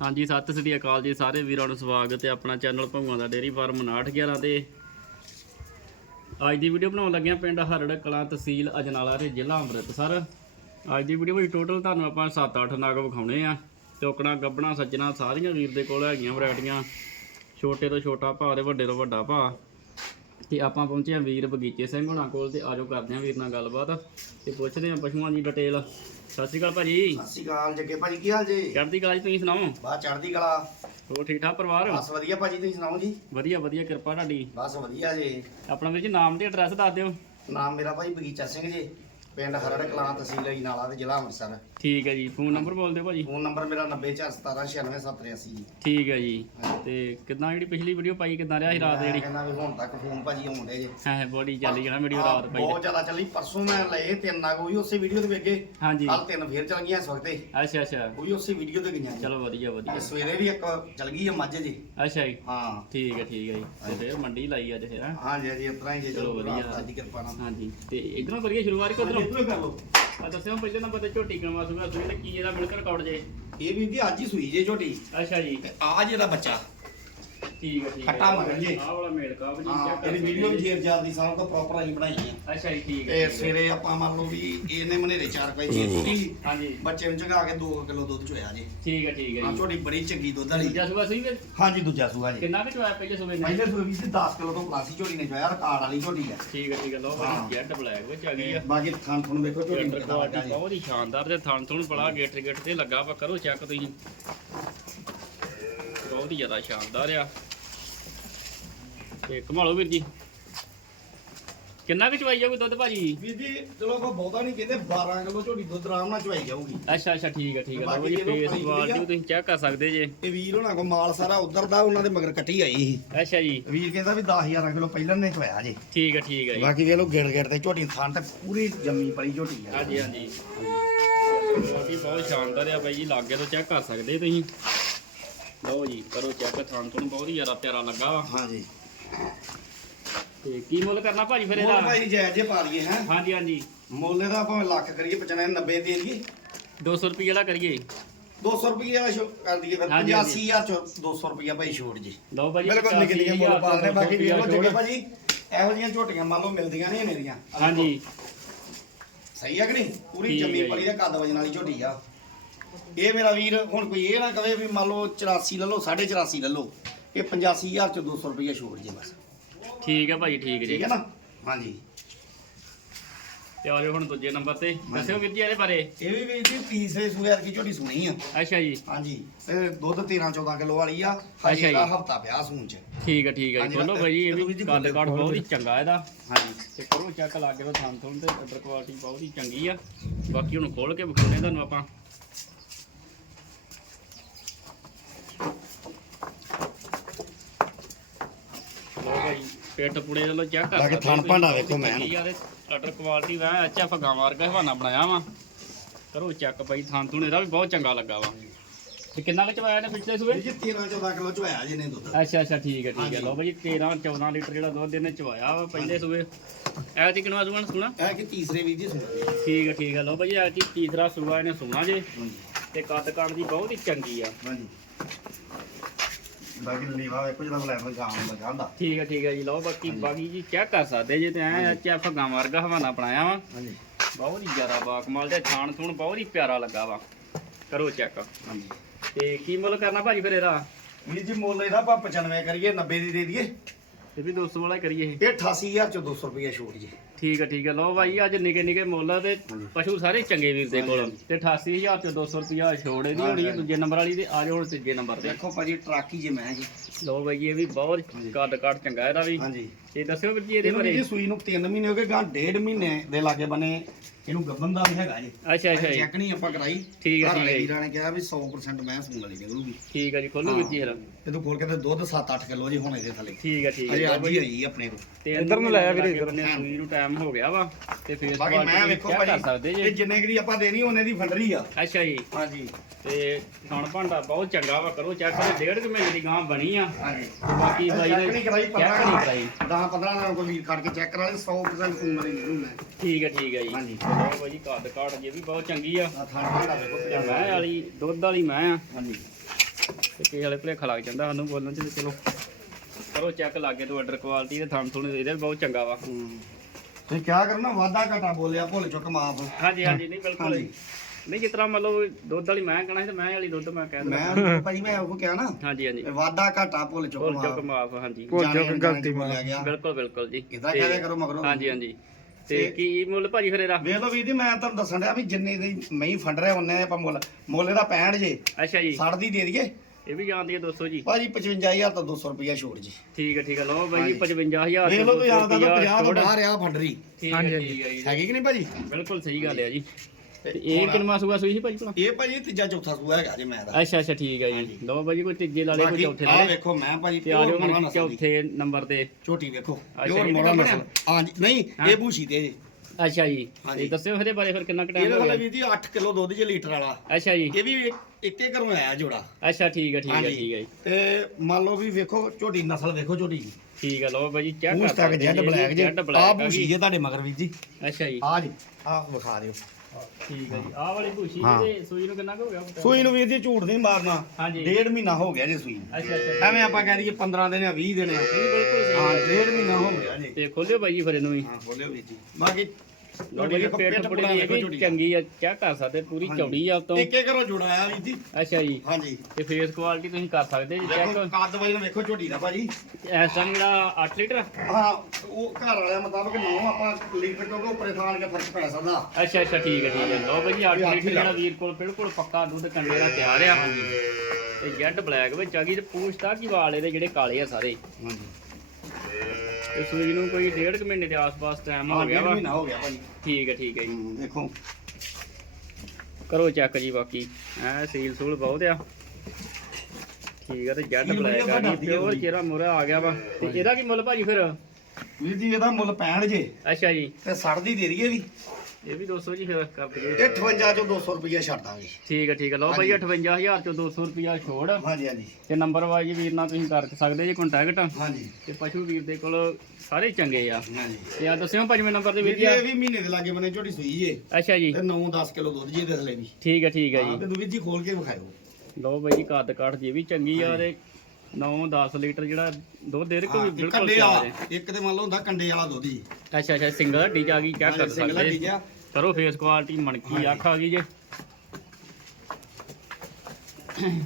ਹਾਂਜੀ, ਸਤਿ ਸ੍ਰੀ ਅਕਾਲ ਜੀ ਸਾਰੇ ਵੀਰਾਂ ਨੂੰ ਸਵਾਗਤ ਹੈ ਆਪਣਾ ਚੈਨਲ ਭੰਗਾਂ ਦਾ ਡੇਰੀ ਫਾਰਮ 911 ਤੇ। ਅੱਜ ਦੀ ਵੀਡੀਓ ਬਣਾਉਣ ਲੱਗਿਆ ਪਿੰਡ ਹਰੜ ਕਲਾਂ ਤਹਿਸੀਲ ਅਜਨਾਲਾ ਤੇ ਜ਼ਿਲ੍ਹਾ ਅੰਮ੍ਰਿਤਸਰ। ਅੱਜ ਦੀ ਵੀਡੀਓ ਵਿੱਚ ਟੋਟਲ ਤੁਹਾਨੂੰ ਆਪਾਂ 7-8 ਨਾਗ ਵਿਖਾਉਣੇ ਆ। ਚੋਕਣਾ ਗੱਬਣਾ ਸੱਜਣਾ ਸਾਰੀਆਂ ਵੀਰ ਦੇ ਕੋਲ ਹੈਗੀਆਂ ਵੈਰਾਈਟੀਆਂ ਛੋਟੇ ਤੋਂ ਛੋਟਾ ਭਾਅ ਤੇ ਵੱਡੇ ਤੋਂ ਵੱਡਾ ਭਾਅ। ਤੇ ਆਪਾਂ ਪਹੁੰਚੇ ਹਾਂ ਵੀਰ ਬਗੀਚੇ ਸਿੰਘ ਹੁਣਾਂ ਕੋਲ ਤੇ ਆਜੋ ਕਰਦੇ ਹਾਂ ਵੀਰ ਨਾਲ ਗੱਲਬਾਤ ਤੇ ਪੁੱਛਦੇ ਹਾਂ ਪਸ਼ੂਆਂ ਦੀ ਡਿਟੇਲ। ਸਤਿ ਸ਼੍ਰੀ ਅਕਾਲ ਭਾਜੀ। ਸਤਿ ਸ਼੍ਰੀ ਅਕਾਲ ਜੱਗੇ ਭਾਜੀ ਕੀ ਹਾਲ ਜੀ? ਚੜ੍ਹਦੀ ਕਲਾ ਜੀ ਤੁਸੀਂ ਸੁਣਾਓ? ਬਾ ਚੜ੍ਹਦੀ ਕਲਾ। ਹੋਰ ਠੀਕ ਠਾਕ ਪਰਿਵਾਰ? ਬਸ ਵਧੀਆ ਭਾਜੀ ਤੁਸੀਂ ਸੁਣਾਓ ਜੀ? ਵਧੀਆ ਵਧੀਆ ਕਿਰਪਾ ਤੁਹਾਡੀ। ਬਸ ਵਧੀਆ ਜੀ। ਆਪਣਾ ਵੀਰ ਜੀ ਨਾਮ ਤੇ ਐਡਰੈਸ ਦੱਸ ਦਿਓ। ਨਾਮ ਮੇਰਾ ਭਾਈ ਬਗੀਚਾ ਸਿੰਘ ਜੀ ਪਿੰਡ ਹਰੜ ਕਲਾਂ ਤਹਿਸੀਲ ਅਜਨਾਲਾ ਤੇ ਜ਼ਿਲ੍ਹਾ ਅੰਮ੍ਰਿਤਸਰ। ਠੀਕ ਹੈ ਜੀ ਫੋਨ ਨੰਬਰ ਬੋਲ ਦਿਓ ਭਾਜੀ। ਫੋਨ ਨੰਬਰ ਮੇਰਾ 90417968783 ਜੀ। ਠੀਕ ਹੈ ਜੀ। ਤੇ ਕਿੱਦਾਂ ਜਿਹੜੀ ਪਿਛਲੀ ਵੀਡੀਓ ਪਾਈ ਕਿੱਦਾਂ ਰਿਹਾ ਸੀ ਰਾਤ ਜਿਹੜੀ ਕਹਿੰਦਾ ਵੀ ਹੁਣ ਤੱਕ ਫੋਨ ਭਾਜੀ ਆਉਂਦੇ ਜੇ ਹੈ ਬੋਡੀ ਚੱਲੀ ਜਾਣਾ ਵੀਡੀਓ ਰਾਤ ਪਾਈ ਬਹੁਤ ਜ਼ਿਆਦਾ ਚੱਲੀ ਪਰਸੋਂ ਮੈਂ ਲਏ ਤਿੰਨ ਆ ਕੋਈ ਉਸੇ ਵੀਡੀਓ ਦੇ ਅੱਗੇ ਹਾਂਜੀ ਕੱਲ ਤਿੰਨ ਫੇਰ ਚੱਲ ਗਈਆਂ ਇਸ ਵਕਤੇ ਅੱਛਾ ਅੱਛਾ ਕੋਈ ਉਸੇ ਵੀਡੀਓ ਤੇ ਗਈਆਂ ਚਲੋ ਵਧੀਆ ਵਧੀਆ ਤੇ ਸਵੇਰੇ ਵੀ ਇੱਕ ਚੱਲ ਗਈ ਹੈ ਮੱਝ ਜੀ ਅੱਛਾ ਜੀ ਹਾਂ ਠੀਕ ਹੈ ਠੀਕ ਹੈ ਜੀ ਤੇ ਫਿਰ ਮੰਡੀ ਲਾਈ ਅੱਜ ਫਿਰ ਹੈਂ? ਹਾਂ ਜੀ ਜੀ ਇਸ ਤਰ੍ਹਾਂ ਹੀ ਜੀ ਚਲੋ ਵਧੀਆ। ਦੀ ਕਿਰਪਾ ਨਾਲ ਹਾਂਜੀ ਤੇ ਇਧਰੋਂ ਕਰੀਏ ਸ਼ੁਰੂਆਤ ਕਿ ਉਧਰੋਂ ਇੱਧਰੋਂ ਕਰ ਲਓ ਆ ਦੱਸਿਓ ਪਹਿਲੇ ਨੰਬਰ ਤੇ ਝੋਟੀ ਕਮਾ ਸੁਗਾ ਤੁਸੀਂ ਤੇ ਕੀ ਇਹਦਾ ਮਿਲਕ ਰਿਕਾਰਡ ਜੇ ਇਹ ਵੀ ਜੀ ਅੱਜ ਹੀ ਸੂਈ ਜੇ ਝੋਟੀ ਅੱਛਾ ਜੀ ਤੇ ਆ ਜਿਹੜਾ ਬੱਚਾ ਠੀਕ ਹੈ ਠੀਕ ਹੈ ਖੱਟਾ ਮਗਰ ਜੀ। ਆਹ ਵਾਲਾ ਮੇਲ ਕਾਬ ਜੀ ਹਾਂ ਚੈੱਕ ਇਹਦੀ ਵੀਡੀਓ ਵੀ ਜੇਰ ਜਾਰ ਦੀ ਸਾਰਾ ਤੋਂ ਪ੍ਰੋਪਰ ਅਸੀਂ ਬਣਾਈ ਹੈ ਅੱਛਾ ਜੀ ਠੀਕ ਹੈ ਤੇ ਠੀਕ ਹੈ। ਸਵੇਰੇ ਆਪਾਂ ਮੰਨ ਲਓ ਵੀ ਇਹਨੇ ਮਨੇਰੇ 4 ਵਜੇ ਜੇਰ ਸੁੱਟੀ ਹਾਂਜੀ। ਬੱਚੇ ਨੂੰ ਚੰਗਾ ਕੇ 2 ਕਿਲੋ ਦੁੱਧ ਚੋਇਆ ਜੀ। ਠੀਕ ਹੈ ਠੀਕ ਹੈ ਆ ਜੀ। ਝੋਟੀ ਬੜੀ ਚੰਗੀ ਦੁੱਧ ਵਾਲੀ। ਦੂਜਾ ਸੁਗਾ ਸਹੀ ਵੇ ਹਾਂਜੀ ਦੂਜਾ ਸੂਆ ਜੀ। ਕਿੰਨਾ ਕੁ ਚੋਇਆ ਪਹਿਲੇ ਸੁਗੇ ਨੇ? ਪਹਿਲੇ ਸੂਏ ਵੀ ਸੀ 10 ਕਿਲੋ ਤੋਂ ਪਲਾਸੀ ਝੋਟੀ ਨੇ ਚੋਇਆ ਰਿਕਾਰਡ ਵਾਲੀ ਝੋਟੀ ਹੈ ਠੀਕ ਹੈ ਠੀਕ ਹੈ ਲਓ ਹਾਂ। ਭਾਈ ਜੈਟ ਬਲੈਕ ਵਿੱਚ ਆ ਗਈ ਆ। ਬਾਕੀ ਖਾਣ ਤੁਹਾਨੂੰ ਵੇਖੋ ਜੀ। ਬਹੁਤ ਹੀ ਸ਼ਾਨਦਾਰ ਤੇ ਥਣ ਥਣ ਬੜਾ ਗੇਟ ਗੇਟ ਤੇ ਲੱਗਾ ਵਾ ਕਰੋ ਚੈੱਕ ਤੁਸੀਂ। ਬਹੁਤ ਹੀ ਜ਼ਿਆਦਾ ਸ਼ਾਨਦਾਰ ਆ। ਤੇ ਕਮਾਲੋ ਵੀਰ ਜੀ। ਕਿੰਨਾ ਕੁ ਚਵਾਈ ਜਾਊਗੀ ਦੁੱਧ ਭਾਜੀ? ਵੀਰ ਜੀ ਚਲੋ ਕੋ ਬਹੁਤਾ ਨਹੀਂ ਕਹਿੰਦੇ 12 ਕਿਲੋ ਝੋਟੀ ਦੁੱਧ ਆਰਾਮ ਨਾਲ ਚਵਾਈ ਜਾਊਗੀ। ਅੱਛਾ ਅੱਛਾ ਠੀਕ ਹੈ ਠੀਕ ਹੈ ਲਓ ਬਾਕੀ ਜੀ ਫੇਸ ਪਾਈ ਆ। ਤੁਸੀਂ ਚੈੱਕ ਕਰ ਸਕਦੇ ਜੇ। ਇਹ ਵੀਰ ਹੋਣਾ ਕੋ ਮਾਲ ਸਾਰਾ ਉਧਰ ਦਾ ਉਹਨਾਂ ਦੇ ਮਗਰ ਕੱਟੀ ਆਈ ਸੀ। ਅੱਛਾ ਜੀ। ਵੀਰ ਕਹਿੰਦਾ ਵੀ 10000 ਕਿਲੋ ਪਹਿਲਾਂ ਨੇ ਚਵਾਇਆ ਜੀ। ਠੀਕ ਹੈ ਠੀਕ ਹੈ ਜੀ। ਬਾਕੀ ਵੇਖ ਲਓ ਗੇੜ ਗੇੜ ਤੇ ਝੋਟੀ ਥਾਂ ਤੇ ਪੂਰੀ ਜੰਮੀ ਪਲੀ ਝੋਟੀ ਆ। ਹਾਂਜੀ ਹਾਂਜੀ। ਬਹੁਤ ਸ਼ਾਨਦਾਰ ਆ ਬਾਈ ਜੀ ਲਾਗੇ ਤੋਂ ਚੈੱਕ ਕਰ ਸਕਦੇ ਤੁਸੀਂ। ਲਓ ਜੀ ਕਰੋ ਚੈੱਕ ਥਣ ਤੁਹਾਨੂੰ ਬਹੁਤ ਹੀ ਜ਼ਿਆਦਾ ਪਿਆਰਾ ਲੱਗਾ ਵਾ। ਹਾਂਜੀ। ਤੇ ਕੀ ਮੁੱਲ ਕਰਨਾ ਭਾਜੀ ਫਿਰ ਮੁੱਲ ਇਹਦਾ ਭਾਈ ਜਾਇਜ਼ ਜੇ ਪਾ ਲਈਏ ਹੈ? ਹਾਂਜੀ ਹਾਂਜੀ। ਮੁੱਲ ਇਹਦਾ ਭਾਵੇਂ ਲੱਖ ਕਰੀਏ 95 90 ਦੇ ਦਈਏ 200 ਰੁਪਏ ਜਿਹੜਾ ਕਰੀਏ। 200 ਰੁਪਏ ਵਾਲਾ ਸ਼ੋ ਕਰ ਦਈਏ ਫਿਰ ਹਾਂਜੀ, ਹਾਂਜੀ। 85000 ਚੋਂ 200 ਰੁਪਏ ਭਾਈ ਛੋੜ ਜੀ। ਲਓ ਭਾਜੀ ਬਿਲਕੁਲ ਨਿੱਕੇ ਨਿੱਕੇ ਮੁੱਲ ਪਾ ਲੈਣੇ ਬਾਕੀ ਵੇਖ ਲਓ ਛੋੜ। ਭਾਜੀ ਇਹੋ ਜਿਹੀਆਂ ਝੋਟੀਆਂ ਮੰਨ ਲਓ ਮਿਲਦੀਆਂ ਨਹੀਂ ਮੇਰੀਆਂ ਹਾਂਜੀ। ਸਹੀ ਆ ਕਿ ਨਹੀਂ? ਪੂਰੀ ਠੀਕ ਜੰਮੀ ਪਲੀ ਦਾ ਕੱਦ ਵਜਣ ਵਾਲੀ ਝੋਟੀ ਆ। ਇਹ ਮੇਰਾ ਵੀਰ ਹੁਣ ਕੋਈ ਇਹ ਨਾ ਕਵੇ ਵੀ ਮੰਨ ਲਓ 84 ਲੈ ਲਓ 84.5 ਲੈ ਲਓ ਇਹ 85000 ਚੋਂ 200 ਰੁਪਏ ਛੋੜ ਜੇ ਬਸ। ਠੀਕ ਹੈ ਭਾਜੀ ਠੀਕ ਜੀ। ਠੀਕ ਹੈ ਨਾ? ਹਾਂਜੀ। ਤੇ ਆਜੋ ਹੁਣ ਦੂਜੇ ਨੰਬਰ ਤੇ। ਦੱਸਿਓ ਵੀਰ ਜੀ ਇਹਦੇ ਬਾਰੇ। ਇਹ ਵੀ ਵੀਰ ਜੀ ਤੀਸਰੇ ਸੂਏ ਵਰਗੀ ਝੋਟੀ ਸੁਣੀ ਆ। ਅੱਛਾ ਜੀ। ਹਾਂਜੀ। ਤੇ ਦੁੱਧ 13 14 ਕਿਲੋ ਵਾਲੀ ਆ ਅੱਛਾ ਹਜੇ। ਦਾ ਹਫਤਾ ਪਿਆ ਸੂਣ ਚ। ਠੀਕ ਹੈ ਠੀਕ ਹੈ ਜੀ। ਹਾਂਜੀ, ਭਾਈ ਇਹ ਵੀ ਕਾਠ ਖੋਲ੍ਹ ਬਹੁਤ ਹੀ। ਚੰਗਾ ਇਹਦਾ। ਹਾਂਜੀ। ਤੇ ਕਰੋ ਚੈੱਕ ਲਾ ਕੇ ਤਾਂ ਥਾਂ ਥੋਂ ਤੇ ਆਰਡਰ ਕੁਆਲਿਟੀ ਬਹੁਤ ਹੀ ਚੰਗੀ ਆ। ਬਾਕੀ ਹੁਣ ਖੋਲ ਕੇ ਵਿਖਾਉਣੇ ਤੁਹਾਨੂੰ ਆਪਾਂ ਲੋ ਭਾਈ ਪੇਟ ਪੁੜੇ ਚਲੋ ਚੈੱਕ ਕਰ ਬਾਕੀ ਥਣ ਭਾਂਡਾ ਵੇਖੋ ਮੈਂ। ਆਰਡਰ ਕੁਆਲਿਟੀ ਵਾ ਅੱਛਾ ਫਗਾ ਮਾਰ ਕੇ ਹਵਾਨਾ ਬਣਾਇਆ ਵਾ। ਕਰੋ ਚੈੱਕ ਭਾਈ ਥਾਂ ਥੂਣ ਇਹਦਾ ਵੀ ਬਹੁਤ ਚੰਗਾ ਲੱਗਾ ਵਾ। ਤੇ ਕਿੰਨਾ ਕੁ ਚਵਾਇਆ ਨੇ ਪਿਛਲੇ ਸੂਏ? ਵੀਰ ਜੀ 13 14 ਕਿਲੋ ਚ ਹੋਇਆ ਜੀ ਨੇ ਦੁੱਧ। ਅੱਛਾ ਅੱਛਾ ਠੀਕ ਹੈ ਠੀਕ ਹੈ। ਲਓ ਭਾਈ 13 14 ਲੀਟਰ ਜਿਹੜਾ ਦੁੱਧ ਇਹਨੇ ਚਵਾਇਆ ਵਾ ਪਹਿਲੇ ਸੂਏ। ਐ ਤੇ ਕਿਨਵਾ ਸੁਣਾ ਸੁਣਾ? ਇਹ ਕਿ ਤੀਸਰੇ ਵੀਰ ਜੀ ਸੁਣਾ। ਠੀਕ ਹੈ ਠੀਕ ਹੈ। ਲਓ ਭਾਈ ਐ ਤੀਸਰਾ ਸੂਆ ਇਹਨੇ ਸੁਣਾ ਜੇ। ਹਾਂਜੀ। ਤੇ ਕੱਦ ਕਾਣ ਦੀ ਬਹੁਤ ਹੀ ਚੰਗੀ ਆ। ਹਾਂਜੀ। ਬਾਕੀ ਲੀਵਾ ਵੇਖੋ ਜਿਹੜਾ ਲੈਵਲ ਗਾਉਂ ਦਾ ਜਾਂਦਾ ਠੀਕ ਹੈ ਠੀਕ ਹੈ ਜੀ। ਲਓ ਬਾਕੀ ਹਾਂਜੀ। ਬਾਕੀ ਜੀ ਚੈੱਕ ਕਰ ਸਕਦੇ ਜੇ ਤੇ ਐ ਚੈਫ ਗਾਂ ਵਰਗਾ ਹਵਾਨਾ ਬਣਾਇਆ ਵਾ। ਹਾਂਜੀ। ਬਹੁਤ ਹੀ ਜ਼ਿਆਦਾ ਬਾਕਮਾਲ ਤੇ ਥਾਣ ਥੂਣ ਬਹੁਤ ਹੀ ਪਿਆਰਾ ਲੱਗਾ ਵਾ। ਕਰੋ ਚੈੱਕ। ਹਾਂਜੀ। ਤੇ ਕੀ ਮੁੱਲ ਕਰਨਾ ਭਾਜੀ ਫਿਰ ਇਹਦਾ? ਵੀਰ ਜੀ ਮੁੱਲ ਇਹਦਾ ਆਪਾਂ 95 ਕਰੀਏ 90 ਦੀ ਦੇ ਦਈਏ। ਇਹ ਵੀ 200 ਵਾਲਾ ਹੀ ਕਰੀਏ। ਇਹ ਇਹ 88000 ਚੋਂ 200 ਰੁਪਏ ਛੋੜ ਜੀ। ਠੀਕ ਹੈ ਠੀਕ ਹੈ ਲਓ ਭਾਈ ਅੱਜ ਨਿੱਕੇ ਨਿੱਕੇ ਮੁੱਲ ਤੇ। ਪਸ਼ੂ ਸਾਰੇ ਚੰਗੇ ਵੀਰ ਦੇ ਕੋਲ। ਤੇ 88000 ਚੋਂ 200 ਰੁਪਿਆ ਛੋੜ ਇਹਦੀ ਹੋਣੀ ਹੈ। ਦੂਜੇ ਨੰਬਰ ਵਾਲੀ ਤੇ ਆ ਜਾਓ ਹੁਣ ਤੀਜੇ ਨੰਬਰ ਤੇ ਦੇਖੋ ਭਾਜੀ ਟਰੱਕ ਹੀ ਜੇ ਮੈਂ ਜੀ ਲਓ ਭਾਈ ਇਹ ਵੀ ਬਹੁਤ। ਕੱਦ ਕੱਟ ਚੰਗਾ ਇਹਦਾ ਵੀ ਹਾਂਜੀ ਤੇ ਦੱਸਿਓ ਵੀਰ ਜੀ ਇਹਦੇ ਬਾਰੇ ਜੀ ਸੂਈ ਨੂੰ 3 ਮਹੀਨੇ ਹੋ ਗਏ ਗਾਂ ਡੇਢ ਮਹੀਨੇ ਦੇ ਲਾਗੇ ਬਨੇ ਇਹਨੂੰ ਗੱਬਨ ਦਾ ਵੀ ਹੈਗਾ ਜੀ। ਅੱਛਾ ਅੱਛਾ ਜੀ। ਚੈੱਕ ਨਹੀਂ ਆਪਾਂ ਕਰਾਈ। ਠੀਕ ਹੈ, ਘਰ ਠੀਕ ਹੈ। ਵੀਰਾਂ ਨੇ ਕਿਹਾ ਵੀ 100% ਮੈਂ ਸੂਣ ਵਾਲੀ ਨਿਕਲੂਗੀ। ਠੀਕ ਹੈ ਜੀ ਖੋਲੋ ਵੀਰ ਜੀ ਫਿਰ ਇਹਦੋਂ ਖੋਲ ਕੇ ਤੇ ਦੁੱਧ 7-8 ਕਿਲੋ ਜੀ ਹੁਣ ਇਹਦੇ ਥੱਲੇ। ਠੀਕ ਹੈ ਠੀਕ ਅਜੇ ਹੈ ਅੱਜ ਹੀ ਹੋਈ ਆਪਣੇ ਕੋਲ। ਤੇ ਇੱਧਰ ਨੂੰ ਲਾਇਆ ਵੀਰੇ, ਇੱਧਰ। ਸੂਈ ਨੂੰ ਟਾਈਮ ਹੋ ਗਿਆ ਵਾ ਤੇ ਫੇਸ ਬਾਕੀ ਮੈਂ ਵੇਖੋ ਕਰ ਸਕਦੇ ਭਾਜੀ ਜੀ? ਇਹ ਜਿੰਨੇ ਗਰੀ ਆਪਾਂ ਦੇਣੀ ਉਹਨੇ ਦੀ ਫੰਡਰੀ ਆ। ਅੱਛਾ ਜੀ। ਹਾਂਜੀ। ਤੇ ਖਾਣ ਭਾਂਡਾ ਬਹੁਤ ਚੰਗਾ ਵਾ ਕਰੋ ਚੈੱਕ ਤੇ ਡੇਢ ਕੁ ਮਹੀਨੇ ਦੀ ਗਾਂ ਬਣੀ ਆ। ਹਾਂਜੀ। ਤੇ ਬਾਕੀ ਬਾਈ ਚੈੱਕ ਨੇ ਨਹੀਂ ਕਰਾਈ ਚੈੱਕ ਨਹੀਂ ਕਰਾਈ। 10-15 ਨਾਲ ਕੋਈ ਵੀਰ ਕੱਢ ਕੇ ਚੈੱਕ ਕਰਾ ਲਈ 100% ਸੂਣ ਵਾਲੀ ਨਿਕਲੂ ਮੈਂ। ਠੀਕ ਹੈ ਠੀਕ ਹੈ ਜੀ। ਹਾਂਜੀ। ਚਲੋ ਬਾਈ ਜੀ ਕੱਦ ਕਾਠ ਜੇ ਵੀ ਬਹੁਤ ਚੰਗੀ ਆ। ਆ ਥਾਂ ਭਾਂਡਾ ਵੇਖੋ ਮੈਂ ਵਾਲੀ। ਦੁੱਧ ਵਾਲੀ ਮੈਂ ਆ। ਹਾਂਜੀ। ਤੇ ਕਿਸੇ ਵਾਲੇ ਭੁਲੇਖਾ ਲੱਗ ਜਾਂਦਾ ਸਾਨੂੰ ਬੋਲਣ ਚ ਤੇ ਚਲੋ। ਕਰੋ ਚੈੱਕ ਲਾਗੇ ਤੋਂ ਆਰਡਰ ਕੁਆਲਿਟੀ ਤੇ ਥਣ ਥੁਣ ਇਹਦਾ ਵੀ ਬਹੁਤ ਚੰਗਾ ਵਾ। ਤੇ ਕਿਆ ਕਰਨਾ ਵਾਦਾ ਘਾਟਾ ਬੋਲਿਆ ਭੁੱਲ ਚੁੱਕ ਮਾਫ ਹਾਂਜੀ ਹਾਂਜੀ ਨਹੀਂ ਬਿਲਕੁਲ। ਹਾਂਜੀ। ਨਹੀਂ ਜਿਸ ਤਰ੍ਹਾਂ ਮਤਲਬ ਦੁੱਧ ਵਾਲੀ ਮੈਂ ਕਹਣਾ ਸੀ ਤੇ ਮੈਂ ਵਾਲੀ ਦੁੱਧ ਮੈਂ ਕਹਿ ਦਿੰਦਾ। ਮੈਂ ਭਾਜੀ ਮੈਂ ਉਹ ਕਿਹਾ ਨਾ ਹਾਂਜੀ ਹਾਂਜੀ। ਵਾਦਾ ਘਾਟਾ ਭੁੱਲ ਚੁੱਕ ਭੁੱਲ ਮਾਫ ਚੁੱਕ ਮਾਫ ਹਾਂਜੀ। ਭੁੱਲ ਚੁੱਕ ਜਾਣੇ ਗਲਤੀ ਅਣਜਾਣੇ ਚ ਬੋਲਿਆ ਗਿਆ। ਬਿਲਕੁਲ ਬਿਲਕੁਲ ਜੀ। ਇਦਾਂ ਤੇ- ਕਹਦੇ ਕਰੋ ਮਗਰੋਂ। ਹਾਂਜੀ ਹਾਂਜੀ। ਤੇ ਕੀ ਮੁੱਲ ਭਾਜੀ ਫਿਰ ਇਹਦਾ? ਵੇਖ ਲਓ ਵੀਰ ਜੀ ਮੈਂ ਤੁਹਾਨੂੰ ਦੱਸਣ ਡਿਆ ਵੀ ਜਿੰਨੇ ਦੀ ਮੈਂ ਫੰਡ ਰਿਹਾ ਉਹਨੇ ਆਪਾਂ ਮੁੱਲ ਮੁੱਲ ਇਹਦਾ 65 ਜੇ। ਅੱਛਾ ਜੀ। 60 ਦੀ ਦੇ ਦਈਏ। ਇਹ ਵੀ ਜਾਂਦੀ ਹੈ 200 ਜੀ। ਭਾਜੀ 55000 ਤੋਂ 200 ਰੁਪਇਆ ਛੋੜ ਜੀ। ਠੀਕ ਹੈ ਠੀਕ ਹੈ। ਲਓ ਬਾਈ ਜੀ 55000 ਵੇਖ ਲਓ ਤੁਸੀਂ ਆਦਾ ਤਾਂ 50 ਤੋਂ। ਬਾਹਰ ਆ ਫੰਡਰੀ ਠੀਕ ਹੈ ਠੀਕ ਹੈ ਹੈਗੀ ਕਿ ਨਹੀਂ ਭਾਜੀ? ਬਿਲਕੁਲ ਸਹੀ ਗੱਲ ਹੈ ਜੀ। ਤੇ ਇਹ ਕਿੰਨਾ ਸੂਆ ਸੂਈ ਸੀ ਭਾਜੀ ਭਲਾ? ਇਹ ਭਾਜੀ ਤੀਜਾ ਚੌਥਾ ਸੂਆ ਹੈਗਾ ਜੇ ਮੈਂ ਦਾ ਅੱਛਾ ਅੱਛਾ ਠੀਕ ਹੈ ਜੀ। ਲਓ ਬਾਈ ਜੀ ਕੋਈ ਤੀਜੇ ਲਾਲੇ ਕੋਈ ਚੌਥੇ ਆ ਲਾਲੇ ਵੇਖੋ ਮੈਂ ਭਾਜੀ ਤੇ ਆ ਜਾਓ pure ਮੋਹਰਾ ਹੁਣ ਨਸਲ ਦੀ। ਚੌਥੇ ਨੰਬਰ ਤੇ। ਝੋਟੀ ਵੇਖੋ ਪਿਓਰ ਇਹ ਮੋਹਰਾ ਕਿਹੜਾ ਨਸਲ ਹਾਂਜੀ ਨਹੀਂ ਇਹ ਬੂਸ਼ੀ ਤੇ ਜੀ। ਅੱਛਾ ਜੀ ਹਾਂਜੀ। ਤੇ ਦੱਸਿਓ ਇਹਦੇ ਬਾਰੇ ਫਿਰ ਕਿੰਨਾ ਕੁ ਟਾਈਮ ਇਹਦੇ ਹੋ ਵਾਲਾ ਗਿਆ? ਵੀਰ ਜੀ 8 ਕਿਲੋ ਦੁੱਧ ਜੇ ਲੀਟਰ ਵਾਲਾ। ਅੱਛਾ ਜੀ। ਇਹ ਵੀ ਇੱਕ- ਇੱਕੇ ਘਰੋਂ ਆਇਆ ਜੋੜਾ। ਅੱਛਾ ਠੀਕ ਹੈ ਠੀਕ ਹੈ ਹਾਂਜੀ। ਠੀਕ ਹੈ ਜੀ। ਤੇ ਮੰਨ ਲਓ ਵੀ ਵੇਖੋ ਝੋਟੀ ਨਸਲ ਵੇਖੋ ਝੋਟੀ ਦੀ। ਠੀਕ ਹੈ ਲਓ ਬਾਈ ਜੀ ਚੈੱਕ ਬੂਸ਼ ਤੱਕ ਜੈਡ ਬਲੈਕ ਜੇ ਆ ਬੂਸ਼ੀ ਜੇ ਤੁਹਾਡੇ ਮਗਰ ਵੀਰ ਜੀ। ਅੱਛਾ ਜੀ। ਆ ਜੀ ਆ ਵਿਖਾ ਦਿਓ। ਠੀਕ ਹੈ ਜੀ ਆਹ ਵਾਲੀ ਭੂਸ਼ੀ ਹਾਂ। ਤੇ ਸੂਈ ਨੂੰ ਕਿੰਨਾ ਕੁ ਹੋ ਗਿਆ ਪਤਾ? ਸੂਈ ਨੂੰ ਵੀਰ ਜੀ ਝੂਠ ਨਹੀਂ ਮਾਰਨਾ ਹਾਂਜੀ ਡੇਢ ਮਹੀਨਾ ਹੋ ਗਿਆ ਜੇ ਸੂਈ ਨੂੰ। ਅੱਛਾ ਅੱਛਾ ਐਵੇਂ ਆਪਾਂ ਕਹਿ ਦਈਏ 15 ਦਿਨ ਜਾਂ 20 ਦਿਨ ਆ ਬਿਲਕੁਲ ਹੈ। ਡੇਢ ਮਹੀਨਾ ਹੋ ਗਿਆ ਜੀ ਤੇ ਖੋਲਿਓ ਬਾਈ ਜੀ ਫਿਰ ਇਹਨੂੰ ਵੀ ਹਾਂ ਬੋਲਿਓ ਵੀਰ ਜੀ ਬਾਕੀ ਜੀ, ਪੇਟ ਦੀ ਇਹ ਵੀ ਚੰਗੀ ਆ ਚੈੱਕ ਕਰ ਸਕਦੇ ਪੂਰੀ ਹਾਂਜੀ। ਚੌੜੀ ਆ ਉਤੋਂ। ਇੱਕ ਇੱਕ ਘਰੋਂ ਜੋੜਾ ਆਇਆ ਵੀਰ ਜੀ। ਅੱਛਾ ਜੀ। ਹਾਂਜੀ। ਤੇ ਫੇਸ ਕੁਆਲਿਟੀ ਤੁਸੀਂ ਕਰ ਸਕਦੇ ਜੀ ਚੈੱਕ ਕੱਦ ਵਜਨ ਵੇਖੋ ਝੋਟੀ ਦਾ ਭਾਜੀ। ਇਸ ਟਾਈਮ ਜਿਹੜਾ 8 ਲੀਟਰ? ਹਾਂ ਉਹ ਘਰ ਵਾਲਿਆਂ ਮੁਤਾਬਕ ਨੌ ਆਪਾਂ ਲੀਟਰ ਤੋਂ ਉੱਪਰੇ ਥਾਣ ਕੇ ਫ਼ਰਕ ਪੈ ਸਕਦਾ। ਅੱਛਾ ਅੱਛਾ ਠੀਕ ਹੈ ਠੀਕ ਹੈ ਲਓ ਬਾਈ ਜੀ 8 ਇਹ ਅੱਠ ਲੀਟਰ। ਜਿਹੜਾ ਵੀਰ ਕੋਲ ਬਿਲਕੁਲ ਪੱਕਾ ਦੁੱਧ ਕੰਡੇ ਦਾ ਤਿਆਰ ਆ। ਤੇ ਜੈਡ ਬਲੈਕ ਵਿੱਚ ਆ ਗਈ ਤੇ ਪੂਛ ਹੀ ਵਾਲ ਇਹਦੇ ਜਿਹੜੇ ਕਾਲੇ ਆ ਸਾਰੇ। ਹਾਂਜੀ। ਤੇ ਸੂਈ ਨੂੰ ਕੋਈ ਡੇਢ ਕੁ ਮਹੀਨੇ ਦੇ ਆਸ-ਪਾਸ ਟਾਈਮ ਹੋ ਗਿਆ ਵਾ। ਮਹੀਨਾ ਹੋ ਗਿਆ ਭਾਜੀ। ਠੀਕ ਹੈ ਠੀਕ ਹੈ ਜੀ। ਹੂੰ, ਦੇਖੋ। ਕਰੋ ਚੈੱਕ ਜੀ ਬਾਕੀ। ਐ ਸੀਲ ਸੂਲ ਬਹੁਤ ਆ। ਠੀਕ ਆ ਤੇ ਸੀਲ ਬਲੈਕ ਵਧੀਆ ਆ ਬਣਾਉਂਦੀ ਗਈ ਆ ਪਿਓਰ। ਚਿਹਰਾ ਮੋਰਾ ਆ ਗਿਆ ਵਾ। ਤੇ ਇਹਦਾ ਕੀ ਮੁੱਲ ਭਾਜੀ ਫਿਰ? ਵੀਰ ਜੀ ਇਹਦਾ ਮੁੱਲ 65 ਜੇ। ਅੱਛਾ ਜੀ। ਤੇ 60 ਦੀ ਦੇ ਦਈਏ ਵੀ। ਇਹ ਵੀ 200 ਜੀ ਫਿਰ ਕਰ ਦਈਏ। ਇਹ 58 ਚੋਂ 200 ਰੁਪਇਆ ਛੱਡ ਦਾਂਗੇ। ਠੀਕ ਹੈ ਠੀਕ ਹੈ। ਲਓ ਭਾਈ 58000 ਚੋਂ 200 ਰੁਪਿਆ ਛੋੜ। ਹਾਂਜੀ ਹਾਂਜੀ। ਤੇ ਨੰਬਰ ਵਾਈਜ਼ ਵੀਰ ਨਾਲ ਤੁਸੀਂ ਕਰ ਸਕਦੇ ਜੀ ਕੰਟੈਕਟ ਹਾਂਜੀ। ਤੇ ਪਸ਼ੂ ਵੀਰ ਦੇ ਕੋਲ ਸਾਰੇ ਚੰਗੇ ਆ। ਹਾਂਜੀ। ਤੇ ਆ ਦੱਸਿਓ ਪੰਜਵੇਂ ਨੰਬਰ ਤੇ ਵੀਰ ਵੀਰ ਜੀ ਜੀ ਇਹ ਵੀ ਮਹੀਨੇ ਦੇ ਲਾਗੇ ਬਨੇ ਝੋਟੀ ਸੂਈ ਜੇ ਅੱਛਾ ਜੀ। ਤੇ 9-10 ਕਿਲੋ ਦੁੱਧ ਜੇ ਦੇ ਥਲੇ ਵੀ। ਠੀਕ ਹੈ ਠੀਕ ਹੈ ਹਾਂ ਜੀ। ਤੇ ਵੀਰ ਜੀ ਖੋਲ ਕੇ ਵਿਖਾਇਓ। ਲਓ ਬਾਈ ਜੀ ਕੱਦ ਕਾਠ ਜੀ ਵੀ ਚੰਗੀ ਆ ਤੇ 9-10 ਲੀਟਰ ਜਿਹੜਾ ਦੁੱਧ ਦੇ ਰਿਹਾ ਹਾਂ, ਕੋਈ ਇੱਕ ਬਿਲਕੁਲ ਕੰਡੇ ਤਿਆਰ ਵਾਲਾ ਹੈ। ਇੱਕ ਤੇ ਮੰਨ ਲਓ ਹੁੰਦਾ ਕੰਡੇ ਵਾਲਾ ਦੁੱਧ ਜੀ ਅੱਛਾ ਅੱਛਾ ਸਿੰਗਲ ਹੱਡੀ ਆ ਗਈ ਕਿਆ ਕਰ ਸਿੰਗਲ ਸਕਦੇ ਆ। ਕਰੋ ਫੇਸ ਕੁਆਲਿਟੀ ਮਣਕੀ ਅੱਖ ਆ ਗਈ ਜੇ।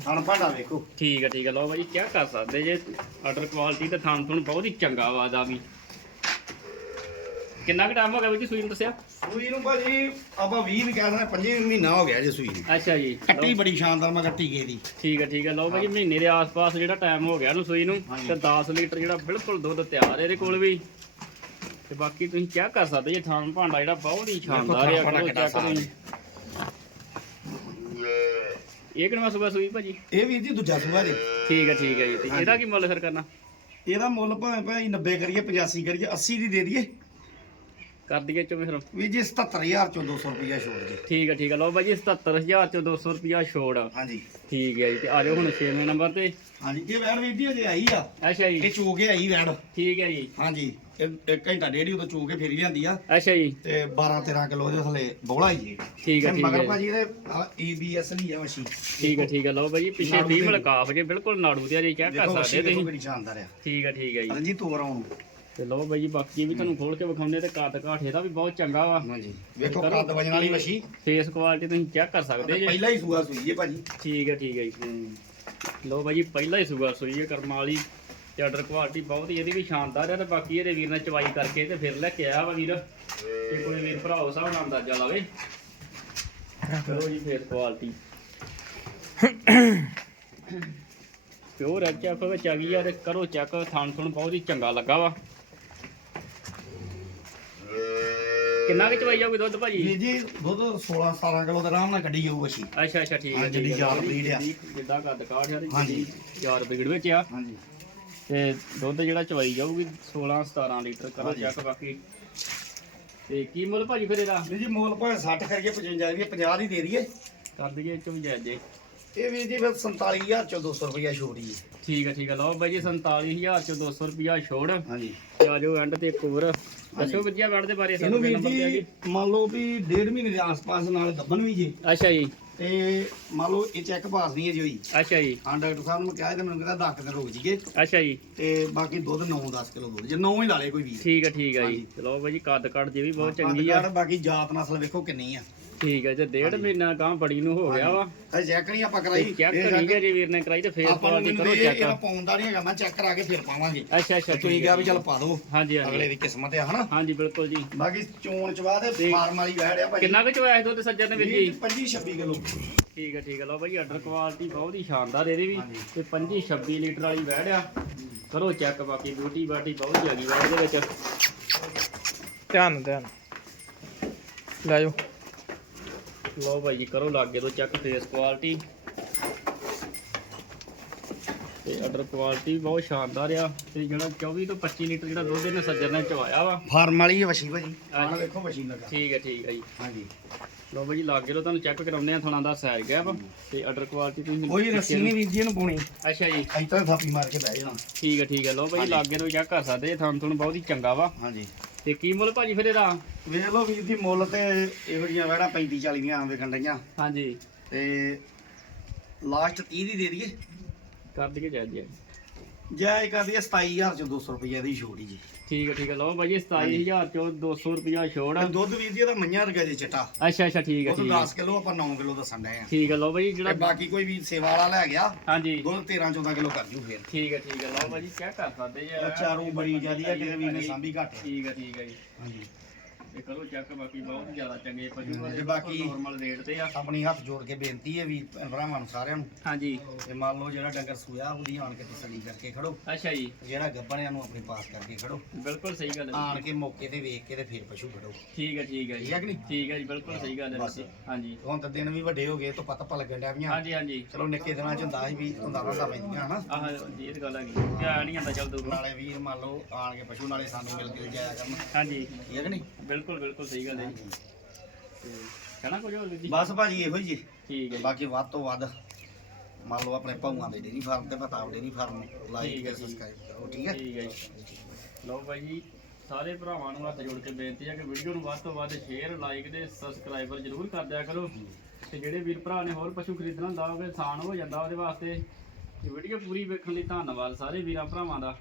ਹਣ ਭਾਂਡਾ ਵੇਖੋ। ਠੀਕ ਹੈ ਠੀਕ ਹੈ ਲਓ ਬਾਈ ਕਿਆ ਕਰ ਸਕਦੇ ਜੇ? ਆਰਡਰ ਕੁਆਲਿਟੀ ਤੇ ਥਾਂ ਥੁਣ ਬਹੁਤ ਹੀ ਚੰਗਾ ਵਾ ਦਾ ਵੀ ਕਿੰਨਾ ਕੁ ਟਾਈਮ ਹੋ ਗਿਆ ਵੀ ਜੀ ਸੂਈ ਨੂੰ ਦੱਸਿਆ? ਸੂਈ ਨੂੰ ਭਾਜੀ ਆਪਾਂ 20 ਵੀ ਕਹਿ ਸਕਦੇ 5 ਮਹੀਨਾ ਹੋ ਗਿਆ ਜੇ ਸੂਈ ਨੂੰ। ਅੱਛਾ ਜੀ। ਕੱਟੀ ਬੜੀ ਸ਼ਾਨਦਾਰ ਮਗਰ ਟੀਕੇ ਦੀ। ਠੀਕ ਹੈ ਠੀਕ ਹੈ ਲਓ ਬਾਈ ਮਹੀਨੇ ਦੇ ਆਸ-ਪਾਸ ਜਿਹੜਾ ਟਾਈਮ ਹੋ ਗਿਆ ਨੂੰ ਸੂਈ ਨੂੰ। ਤੇ 10 ਲੀਟਰ ਜਿਹੜਾ ਬਿਲਕੁਲ ਦੁੱਧ ਤਿਆਰ ਇਹਦੇ ਕੋਲ ਵੀ। ਤੇ ਬਾਕੀ ਤੁਸੀਂ ਕਿਆ ਕਰ ਸਕਦੇ ਜੇ ਥਾਂ ਭਾਂਡਾ ਜਿਹੜਾ ਬਹੁਤ ਹੀ ਸ਼ਾਨਦਾਰ ਭਾਂਡਾ ਕਰੋ ਚੈੱਕ ਤੁਸੀਂ। ਇਹ ਕਿੰਨਾ ਸੂਬਾ ਸੂਈ ਭਾਜੀ? ਇਹ ਵੀਰ ਜੀ ਦੂਜਾ ਸੂਆ ਜੀ। ਠੀਕ ਹੈ ਠੀਕ ਹੈ ਜੀ। ਤੇ ਇਹਦਾ ਕੀ ਮੁੱਲ ਫਿਰ ਕਰਨਾ? ਇਹਦਾ ਮੁੱਲ ਭਾਵੇਂ ਭਾਵੇਂ 90 ਕਰੀਏ 85 ਕਰੀਏ 80 ਦੀ ਦੇ ਦਈਏ। ਕਰ ਦਈਏ ਚੋਂ ਫਿਰ। ਵੀਰ ਜੀ 77000 ਚੋਂ 200 ਰੁਪਇਆ ਛੋੜ ਜੀ। ਠੀਕ ਹੈ ਠੀਕ ਹੈ ਲਓ ਬਾਈ ਜੀ 77000 ਚੋਂ 200 ਰੁਪਿਆ ਛੋੜ। ਹਾਂਜੀ। ਠੀਕ ਹੈ ਜੀ ਤੇ ਆ ਜਾਓ ਹੁਣ 6ਵੇਂ ਨੰਬਰ ਤੇ। ਹਾਂਜੀ ਇਹ ਵੈੜ ਵੀਰ ਜੀ ਅਜੇ ਆਈ ਆ। ਅੱਛਾ ਜੀ। ਇਹ ਚੋ ਕੇ ਆਈ ਵੈੜ। ਠੀਕ ਹੈ ਜੀ। ਹਾਂਜੀ ਇਹ ਇੱਕ ਘੰਟਾ ਡੇਢ ਉਦੋਂ ਚੋ ਕੇ ਫੇਰੀ ਲਿਆਂਦੀ ਆ। ਅੱਛਾ ਜੀ। ਤੇ 12 13 ਕਿਲੋ ਦੇ ਥੱਲੇ ਬੋਲਾ ਹੀ ਜੀ ਠੀਕ ਹੈ ਠੀਕ ਮਗਰ ਹੈ ਭਾਜੀ ਇਹਦੇ ਏਬੀਐਸ ਲਈ ਆ ਮਸ਼ੀਨ। ਠੀਕ ਹੈ ਠੀਕ ਹੈ ਲਓ ਬਾਈ ਜੀ ਪਿੱਛੇ ਨਾੜੂ ਤੇ ਫੀਮੇਲ ਵੀ। ਕਾਫ ਜੇ ਬਿਲਕੁਲ ਨਾੜੂ ਤੇ ਆ ਜੀ ਕਰ ਸਕਦੇ ਤੁਸੀਂ। ਠੀਕ ਹੈ ਠੀਕ ਹੈ ਜੀ। ਹਾਂਜੀ ਤੋਰ ਆਉਣ ਤੇ ਲਓ ਬਾਈ ਜੀ ਬਾਕੀ ਵੀ ਤੁਹਾਨੂੰ ਖੋਲ ਕੇ ਵਿਖਾਉਂਦੇ ਤੇ ਕੱਦ ਕਾਠ ਇਹਦਾ ਵੀ ਬਹੁਤ ਚੰਗਾ ਵਾ। ਹਾਂਜੀ। ਵੇਖੋ ਕੱਦ ਵਜਣ ਵਾਲੀ ਮਸ਼ੀ ਫੇਸ ਕੁਆਲਿਟੀ ਤੁਸੀਂ ਚੈੱਕ ਕਰ ਸਕਦੇ ਜੀ। ਪਹਿਲਾ ਹੀ ਸੂਆ ਸੂਈ ਹੈ ਭਾਜੀ। ਠੀਕ ਹੈ ਠੀਕ ਹੈ ਜੀ। ਲਓ ਬਾਈ ਜੀ ਪਹਿਲਾ ਹੀ ਸੂਆ ਸੂਈ ਹੈ ਕਰਮਾਂ ਵਾਲੀ। ਤੇ ਆਰਡਰ ਕੁਆਲਿਟੀ ਬਹੁਤ ਹੀ ਇਹਦੀ ਵੀ ਸ਼ਾਨਦਾਰ ਹੈ ਤੇ ਬਾਕੀ ਇਹਦੇ ਵੀਰ ਨੇ ਚਵਾਈ ਕਰਕੇ ਤੇ ਫਿਰ ਲੈ ਕੇ ਆਇਆ ਵਾ ਵੀਰ। ਤੇ ਕੋਈ ਵੀਰ ਭਰਾ ਉਸ ਹਿਸਾਬ ਨਾਲ ਅੰਦਾਜ਼ਾ ਲਾਵੇ। ਚਲੋ ਜੀ ਫੇਸ ਕੁਆਲਿਟੀ ਪਿਓਰ ਐਚਐਫ ਵਿੱਚ ਆ ਗਈ ਆ ਤੇ ਕਰੋ ਚੈੱਕ ਥਣ ਥਣ ਬਹੁਤ ਹੀ ਚੰਗਾ ਲੱਗਾ ਵਾ। ਕਿੰਨਾ ਕੁ ਚਵਾਈ ਜਾਊਗੀ ਦੁੱਧ ਭਾਜੀ ਜੀ ਜੀ ਦੁੱਧ 16 17 ਕਿਲੋ ਦਾ ਆਰਾਮ ਨਾਲ ਕੱਢੀ ਜਾਊ ਮਸ਼ੀ ਅੱਛਾ ਅੱਛਾ ਠੀਕ ਹੈ ਹਾਂ, ਜਿਹੜੀ ਠੀਕ ਹੈ। ਯਾਰ ਬਰੀਡ ਆ। ਜਿੱਦਾਂ ਕੱਦ ਕਾਠ ਆ ਤੇ ਹਾਂਜੀ। ਯਾਰ ਬਰੀਡ ਵਿੱਚ ਆ ਹਾਂਜੀ ਤੇ ਦੁੱਧ ਜਿਹੜਾ ਚਵਾਈ ਜਾਊਗੀ 16 17 ਲੀਟਰ ਕਰੋ ਹਾਂਜੀ। ਚੈੱਕ ਬਾਕੀ ਤੇ ਕੀ ਮੁੱਲ ਭਾਜੀ ਫਿਰ ਇਹਦਾ ਵੀਰ ਜੀ ਮੁੱਲ ਭਾਵੇਂ 60 ਕਰੀਏ 55 ਦੀ 50 ਦੀ ਦੇ ਦਈਏ ਕਰ ਦਈਏ ਚੋਂ ਜਾਇਜ਼ ਜੇ ਇਹ ਵੀਰ ਜੀ ਫਿਰ 47000 ਚੋਂ 200 ਰੁਪਇਆ ਛੋੜੀ ਹੈ ਠੀਕ ਹੈ ਠੀਕ ਹੈ ਲਓ ਬਾਈ ਜੀ 47000 ਚੋਂ 200 ਰੁਪਿਆ ਛੋੜ। ਹਾਂਜੀ। ਤੇ ਆ ਜਾਓ ਐਂਡ ਤੇ ਇੱਕ ਹੋਰ। ਦੱਸੋ ਵਿੱਜਿਆ ਬੈਠ ਦੇ ਬਾਰੇ ਇਹਨੂੰ ਸਾਨੂੰ ਵੀਰ ਨੰਬਰ ਤੇ ਆ ਜੀ? ਗਈ ਮੰਨ ਲਓ ਵੀ ਡੇਢ ਮਹੀਨੇ ਦੇ ਆਸ-ਪਾਸ ਨਾਲ ਦੱਬਣ ਵੀ ਜੀ। ਅੱਛਾ ਜੀ। ਤੇ ਮੰਨ ਲਓ ਇਹ ਚੈੱਕ ਪਾਸ ਨਹੀਂ ਹੈ ਜੀ ਹੋਈ। ਅੱਛਾ ਜੀ। ਹਾਂ ਡਾਕਟਰ ਸਾਹਿਬ ਨੂੰ ਕਿਹਾ ਤੇ ਮੈਨੂੰ ਕਹਿੰਦਾ 10 ਦਿਨ ਰੁਕ ਜੀਗੇ ਅੱਛਾ ਜੀ। ਤੇ ਬਾਕੀ ਦੁੱਧ 9-10 ਕਿਲੋ ਦੁੱਧ ਜੇ 9 ਹੀ ਲਾ ਲੇ ਕੋਈ ਵੀਰ। ਠੀਕ ਹੈ ਠੀਕ ਹੈ ਜੀ। ਹਾਂਜੀ। ਚਲੋ ਬਾਈ ਜੀ ਕੱਦ ਕੱਦ ਜੇ ਵੀ ਬਹੁਤ ਚੰਗੀ ਆ। ਬਾਕੀ ਜਾਤ ਨਸਲ ਵੇਖੋ ਕਿੰਨੀ ਆ। ਠੀਕ ਹੈ ਜੇ ਡੇਢ ਮਹੀਨਾ ਗਾਂ ਬੜੀ ਨੂੰ ਹੋ ਗਿਆ ਵਾ। ਹਜੇ ਚੈੱਕ ਨਹੀਂ ਆਪਾਂ ਕਰਾਈ। ਚੈੱਕ ਇਹ ਠੀਕ ਹੈ ਜੀ ਵੀਰ ਨੇ ਕਰਾਈ ਤੇ ਫੇਰ ਆਪਾਂ ਨੂੰ ਪਾਉਣ ਦੀ ਮੈਨੂੰ ਕਰੋ ਚੈੱਕ ਇਹਦਾ ਪਾਉਂਦਾ ਨਹੀਂ ਹੈਗਾ ਮੈਂ ਚੈੱਕ ਕਰਾ ਕੇ ਫਿਰ ਪਾਵਾਂਗੇ। ਅੱਛਾ ਅੱਛਾ ਤੁਸੀਂ ਠੀਕ ਕਿਹਾ ਹੈ ਵੀ ਚੱਲ ਪਾ ਦੋ ਹਾਂਜੀ ਅਗਲੇ ਹਾਂਜੀ ਦੀ ਕਿਸਮਤ ਆ ਹਨਾ? ਹਾਂਜੀ ਬਿਲਕੁਲ ਜੀ। ਬਾਕੀ ਚੋਣ ਚਵਾ ਤੇ ਫਾਰਮ ਵਾਲੀ ਵੈੜ ਆ ਭਾਈ। ਕਿੰਨਾ ਕੁ ਚੋਇਆ ਦੁੱਧ ਸੱਜਣ ਨੇ ਵੀਰ ਜੀ? 25 26 ਕਿਲੋ। ਠੀਕ ਹੈ ਠੀਕ ਹੈ ਲਓ ਬਾਈ ਆਰਡਰ ਕੁਆਲਿਟੀ ਬਹੁਤ ਹੀ ਸ਼ਾਨਦਾਰ ਇਹਦੀ ਵੀ। ਤੇ 25 26 ਲੀਟਰ ਵਾਲੀ ਵਹਿੜ ਆ। ਕਰੋ ਚੈੱਕ ਬਾਕੀ ਬਿਊਟੀ ਬਾਟੀ ਬਹੁਤ ਹੀ ਹੈਗੀ ਦੇ ਵਿੱਚ। ਧਿਆਨ ਧਿਆਨ। ਲੈ ਜਾਓ। ਲਓ ਬਾਈ ਜੀ ਕਰੋ ਲਾਗੇ ਤੋਂ ਚੈੱਕ ਫੇਸ ਕੁਆਲਿਟੀ ਤੇ ਆਰਡਰ ਕੁਆਲਿਟੀ ਬਹੁਤ ਸ਼ਾਨਦਾਰ ਆ। ਤੇ ਜਿਹੜਾ 24 ਤੋਂ 25 ਲੀਟਰ ਜਿਹੜਾ ਦੁੱਧ ਇਹਨੇ ਸੱਜਣ ਨੇ ਚਵਾਇਆ ਵਾ। ਫਾਰਮ ਵਾਲੀ ਹੈ ਵਸ਼ੀ ਭਾਜੀ। ਆਹ। ਵੇਖੋ ਵਸ਼ੀ ਲਗਾ। ਠੀਕ ਹੈ ਠੀਕ ਹੈ ਜੀ। ਹਾਂਜੀ। ਲਓ ਬਾਈ ਜੀ ਲਾਗੇ ਤੋਂ ਤੁਹਾਨੂੰ ਚੈੱਕ ਕਰਾਉਂਦੇ ਆ ਥਣਾ ਦਾ ਸਾਈਜ਼ ਗਿਆ ਵਾ ਤੇ ਆਰਡਰ ਕੁਆਲਿਟੀ ਤੁਸੀਂ ਕੋਈ ਰੱਸੀ ਨਹੀਂ ਵੀਰ ਜੀ ਇਹਨੂੰ ਪਾਉਣੀ। ਅੱਛਾ ਜੀ। ਇੱਥੇ ਥਾਪੀ ਮਾਰ ਕੇ ਬਹਿ ਜਾਣਾ। ਠੀਕ ਹੈ ਠੀਕ ਹੈ ਲਓ ਬਾਈ ਜੀ ਲਾਗੇ ਤੋਂ ਚੈੱਕ ਕਰ ਸਕਦੇ ਇਹ ਥਣ ਥਣ ਬਹੁਤ ਹੀ ਚੰਗਾ ਵਾ। ਹਾਂਜੀ। ਤੇ ਕੀ ਮੁੱਲ ਭਾਜੀ ਫਿਰ ਇਹਦਾ? ਵੇਖ ਲਓ ਵੀਰ ਦੀ ਮੁੱਲ ਤੇ ਇਹੋ ਜਿਹੀਆਂ ਵੈੜਾਂ 35 40 ਦੀਆਂ ਆਮ ਵੇਖਣ ਡਈਆਂ। ਹਾਂਜੀ। ਤੇ ਲਾਸਟ 30 ਦੀ ਦੇ ਦਈਏ। ਕਰ ਦਈਏ ਜੈ ਜੀ। ਜਾਇ ਕਰਦੀ ਹੈ 27000 ਚ 200 ਰੁਪਏ ਦੀ ਛੋਟ ਜੀ। ਠੀਕ ਹੈ ਠੀਕ ਹੈ ਲਓ ਭਾਈ ਜੀ 27000 ਚੋਂ 200 ਰੁਪਿਆ ਛੋੜ। ਤੇ ਦੁੱਧ ਵੀਰ ਜੀ ਇਹਦਾ ਮੰਝਾਂ ਰਗਾ ਜੇ ਚਟਾ। ਅੱਛਾ ਅੱਛਾ ਠੀਕ ਹੈ ਉਹ ਠੀਕ ਹੈ 10 ਕਿਲੋ ਆਪਾਂ 9 ਕਿਲੋ ਦੱਸਣ ਡਏ ਆ। ਠੀਕ ਹੈ ਲਓ ਭਾਈ ਜੀ ਤੇ ਜਿਹੜਾ ਬਾਕੀ ਕੋਈ ਵੀ ਸੇਵਾ ਵਾਲਾ ਲੈ ਗਿਆ ਹਾਂਜੀ। ਦੁੱਧ 13 14 ਕਿਲੋ ਕਰ ਜੂ ਫੇਰ। ਠੀਕ ਹੈ ਠੀਕ ਹੈ ਲਓ ਭਾਈ ਜੀ ਚੈੱਕ ਕਰ ਸਕਦੇ ਜੀ ਚਾਰੂ ਬੜੀ ਜਿਆਦੀ ਹੈ ਕਿਸੇ ਵੀਰ ਨੇ ਸਾਂਭੀ ਘੱਟ ਠੀਕ ਹੈ ਠੀਕ ਹੈ ਜੀ। ਹਾਂਜੀ। ਤੇ ਕਰੋ ਚੈੱਕ ਬਾਕੀ ਬਹੁਤ ਜ਼ਿਆਦਾ ਚੰਗੇ ਪਸ਼ੂ ਤੇ ਤੇ ਬਾਕੀ- ਬਾਕੀ ਨਾਰਮਲ ਰੇਟ ਤੇ ਆ। ਆਪਣੀ ਹੱਥ ਜੋੜ ਕੇ ਬੇਨਤੀ ਹੈ ਵੀ ਭਰਾਵਾਂ ਨੂੰ ਸਾਰਿਆਂ ਨੂੰ। ਹਾਂਜੀ। ਤੇ ਮੰਨ ਲਓ ਜਿਹੜਾ ਡੰਗਰ ਸੂਆ ਉਹਦੀ ਆਣ ਕੇ ਤਸੱਲੀ ਕਰਕੇ ਖੜੋ। ਅੱਛਾ ਜੀ। ਜਿਹੜਾ ਗੱਬਣਿਆਂ ਨੂੰ ਆਪਣੇ ਪਾਸ ਕਰਕੇ ਖੜੋ। ਬਿਲਕੁਲ ਸਹੀ ਗੱਲ ਹੈ ਆਣ ਕੇ ਮੌਕੇ ਤੇ ਵੇਖ ਕੇ ਤੇ ਫੇਰ ਪਸ਼ੂ ਖੜੋ। ਠੀਕ ਹੈ ਠੀਕ ਹੈ ਜੀ। ਠੀਕ ਹੈ ਕਿ ਨਹੀਂ? ਠੀਕ ਹੈ ਜੀ ਬਿਲਕੁਲ ਸਹੀ ਗੱਲ ਹੈ। ਜੀ। ਹਾਂਜੀ। ਹੁਣ ਤਾਂ ਦਿਨ ਵੀ ਵੱਡੇ ਹੋ ਗਏ ਤੋਂ ਪਤਾ ਪਾ ਲੱਗਣ ਡਿਆ ਵੀਆਂ ਹਾਂਜੀ ਹਾਂਜੀ। ਚਲੋ ਨਿੱਕੇ ਦਿਨਾਂ ਚ ਹੁੰਦਾ ਸੀ ਵੀ ਹੁੰਦਾ ਹੁੰਦਾ ਪੈਂਦੀਆਂ ਹਨਾ? ਆਹ ਜੀ ਇਹ ਗੱਲ ਹੈਗੀ। ਧਿਆਨ ਨਹੀਂ ਆਉਂਦਾ ਚੱਲ ਦੂਰ ਨਾਲੇ ਵੀਰ ਮੰਨ ਲਓ ਆਣ ਕੇ ਪਸ਼ੂ ਨਾਲੇ ਸਾਨੂੰ ਮਿਲ ਕੇ ਜਾਇਆ ਕਰਨ। ਹਾਂਜੀ। ਠੀਕ ਹੈ ਕਿ ਨਹੀਂ? ਬਿਲਕੁਲ ਬਿਲਕੁਲ ਸਹੀ ਗੱਲ ਹੈ ਜੀ। ਤੇ ਕਹਿਣਾ ਕੁਝ ਹੋਰ ਵੀਰ ਜੀ? ਬਸ ਭਾਜੀ ਇਹੋ ਹੀ ਜੀ। ਠੀਕ ਹੈ ਜੀ। ਬਾਕੀ ਵੱਧ ਤੋਂ ਵੱਧ ਮੰਨ ਲਓ ਆਪਣੇ ਭਾਊਆਂ ਦੇ ਡੇਰੀ ਫਾਰਮ ਤੇ ਬਤਾਓ ਡੇਰੀ ਫਾਰਮ ਲਾਈਕ ਠੀਕ ਹੈ ਤੇ ਜੀ। ਸਬਸਕ੍ਰਾਈਬ ਕਰੋ ਠੀਕ ਹੈ? ਠੀਕ ਹੈ ਜੀ। ਲਓ ਬਾਈ ਜੀ ਸਾਰੇ ਭਰਾਵਾਂ ਨੂੰ ਹੱਥ ਜੋੜ ਕੇ ਬੇਨਤੀ ਹੈ ਕਿ ਵੀਡੀਓ ਨੂੰ ਵੱਧ ਤੋਂ ਵੱਧ ਸ਼ੇਅਰ ਲਾਈਕ ਤੇ ਸਬਸਕ੍ਰਾਈਬਰ ਜ਼ਰੂਰ ਕਰ ਦਿਆ ਕਰੋ। ਤੇ ਜਿਹੜੇ ਵੀਰ ਭਰਾ ਨੇ ਹੋਰ ਪਸ਼ੂ ਖਰੀਦਣਾ ਹੁੰਦਾ ਹੋਵੇ ਆਸਾਨ ਹੋ ਜਾਂਦਾ ਉਹਦੇ ਵਾਸਤੇ। ਤੇ ਵੀਡੀਓ ਪੂਰੀ ਵੇਖਣ ਲਈ ਧੰਨਵਾਦ ਸਾਰੇ ਵੀਰਾਂ ਭਰਾਵਾਂ ਦਾ।